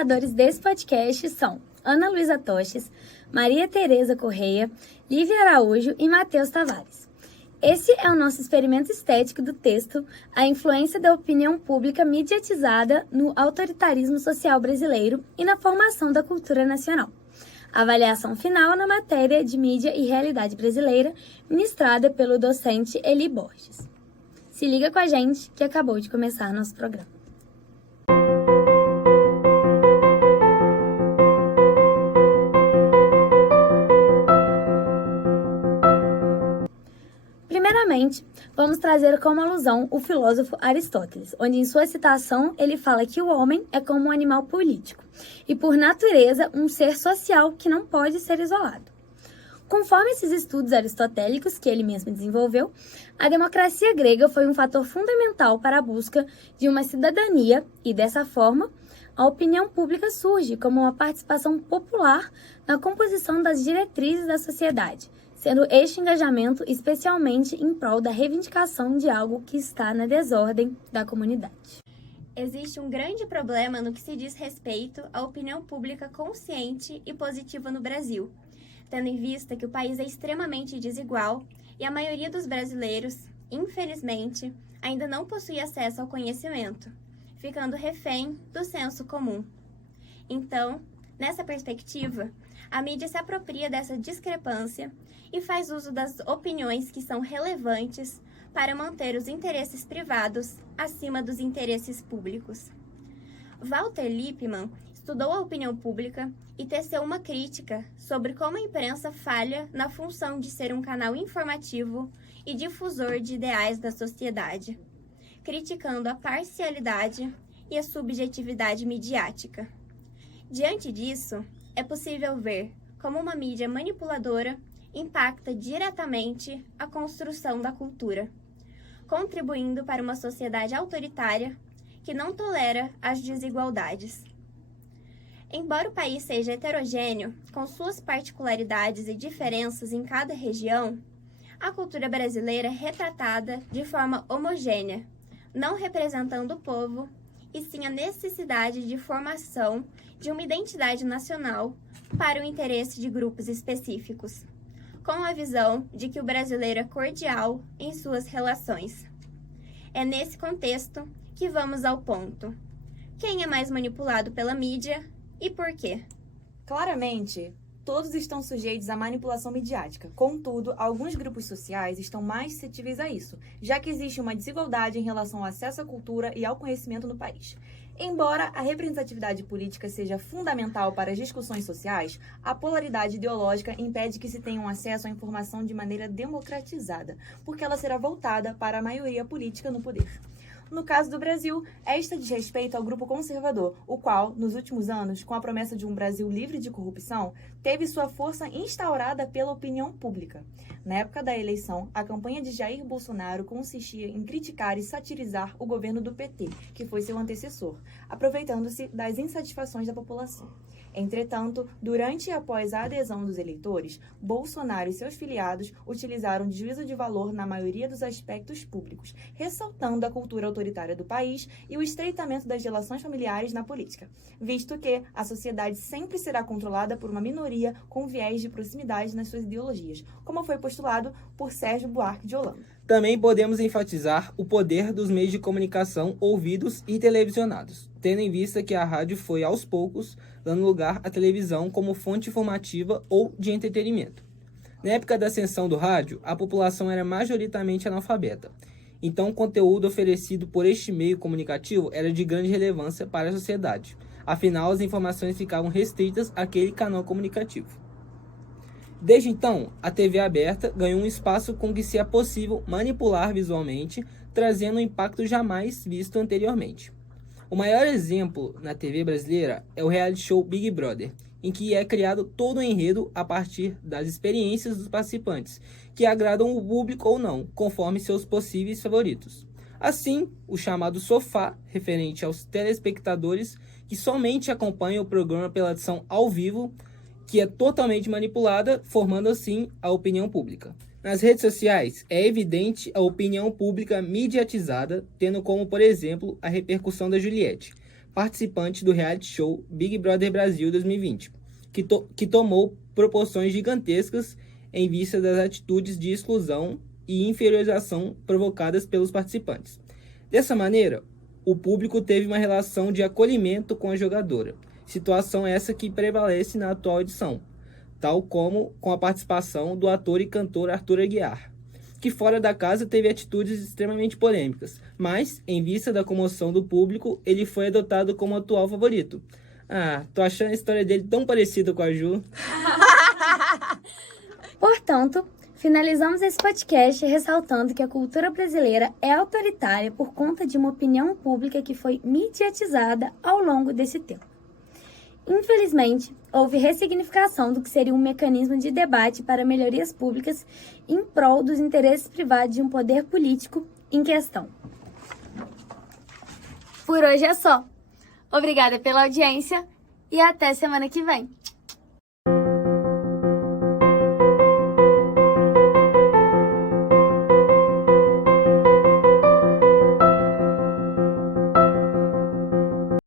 apresentadores desse podcast são Ana Luísa Toches, Maria Tereza Correia, Lívia Araújo e Matheus Tavares. Esse é o nosso experimento estético do texto A Influência da Opinião Pública Mediatizada no Autoritarismo Social Brasileiro e na Formação da Cultura Nacional. Avaliação final na matéria de Mídia e Realidade Brasileira, ministrada pelo docente Eli Borges. Se liga com a gente que acabou de começar nosso programa. Primeiramente, vamos trazer como alusão o filósofo Aristóteles, onde em sua citação ele fala que o homem é como um animal político e, por natureza, um ser social que não pode ser isolado. Conforme esses estudos aristotélicos que ele mesmo desenvolveu, a democracia grega foi um fator fundamental para a busca de uma cidadania e, dessa forma, a opinião pública surge como uma participação popular na composição das diretrizes da sociedade, sendo este engajamento especialmente em prol da reivindicação de algo que está na desordem da comunidade. Existe um grande problema no que se diz respeito à opinião pública consciente e positiva no Brasil, tendo em vista que o país é extremamente desigual e a maioria dos brasileiros, infelizmente, ainda não possui acesso ao conhecimento, ficando refém do senso comum. Então, nessa perspectiva, a mídia se apropria dessa discrepância e faz uso das opiniões que são relevantes para manter os interesses privados acima dos interesses públicos. Walter Lippmann estudou a opinião pública e teceu uma crítica sobre como a imprensa falha na função de ser um canal informativo e difusor de ideais da sociedade, criticando a parcialidade e a subjetividade midiática. Diante disso, é possível ver como uma mídia manipuladora impacta diretamente a construção da cultura, contribuindo para uma sociedade autoritária que não tolera as desigualdades. Embora o país seja heterogêneo, com suas particularidades e diferenças em cada região, a cultura brasileira é retratada de forma homogênea, não representando o povo, e sim a necessidade de formação de uma identidade nacional para o interesse de grupos específicos, com a visão de que o brasileiro é cordial em suas relações. É nesse contexto que vamos ao ponto. Quem é mais manipulado pela mídia e por quê? Claramente, todos estão sujeitos à manipulação midiática. Contudo, alguns grupos sociais estão mais suscetíveis a isso, já que existe uma desigualdade em relação ao acesso à cultura e ao conhecimento no país. Embora a representatividade política seja fundamental para as discussões sociais, a polaridade ideológica impede que se tenha um acesso à informação de maneira democratizada, porque ela será voltada para a maioria política no poder. No caso do Brasil, esta diz respeito ao grupo conservador, o qual, nos últimos anos, com a promessa de um Brasil livre de corrupção, teve sua força instaurada pela opinião pública. Na época da eleição, a campanha de Jair Bolsonaro consistia em criticar e satirizar o governo do PT, que foi seu antecessor, aproveitando-se das insatisfações da população. Entretanto, durante e após a adesão dos eleitores, Bolsonaro e seus filiados utilizaram de juízo de valor na maioria dos aspectos públicos, ressaltando a cultura autoritária do país e o estreitamento das relações familiares na política, visto que a sociedade sempre será controlada por uma minoria com viés de proximidade nas suas ideologias, como foi postulado por Sérgio Buarque de Holanda. Também podemos enfatizar o poder dos meios de comunicação ouvidos e televisionados, tendo em vista que a rádio foi, aos poucos, dando lugar à televisão como fonte informativa ou de entretenimento. Na época da ascensão do rádio, a população era majoritariamente analfabeta, então o conteúdo oferecido por este meio comunicativo era de grande relevância para a sociedade, afinal as informações ficavam restritas àquele canal comunicativo. Desde então, a TV aberta ganhou um espaço com que se é possível manipular visualmente, trazendo um impacto jamais visto anteriormente. O maior exemplo na TV brasileira é o reality show Big Brother, em que é criado todo o enredo a partir das experiências dos participantes, que agradam o público ou não, conforme seus possíveis favoritos. Assim, o chamado sofá, referente aos telespectadores que somente acompanham o programa pela edição ao vivo, que é totalmente manipulada, formando assim a opinião pública. Nas redes sociais, é evidente a opinião pública mediatizada, tendo como, por exemplo, a repercussão da Juliette, participante do reality show Big Brother Brasil 2020, que tomou proporções gigantescas em vista das atitudes de exclusão e inferiorização provocadas pelos participantes. Dessa maneira, o público teve uma relação de acolhimento com a jogadora, situação essa que prevalece na atual edição, tal como com a participação do ator e cantor Arthur Aguiar, que fora da casa teve atitudes extremamente polêmicas, mas, em vista da comoção do público, ele foi adotado como atual favorito. Ah, tô achando a história dele tão parecida com a Ju. Portanto, finalizamos esse podcast ressaltando que a cultura brasileira é autoritária por conta de uma opinião pública que foi mediatizada ao longo desse tempo. Infelizmente, houve ressignificação do que seria um mecanismo de debate para melhorias públicas em prol dos interesses privados de um poder político em questão. Por hoje é só. Obrigada pela audiência e até semana que vem.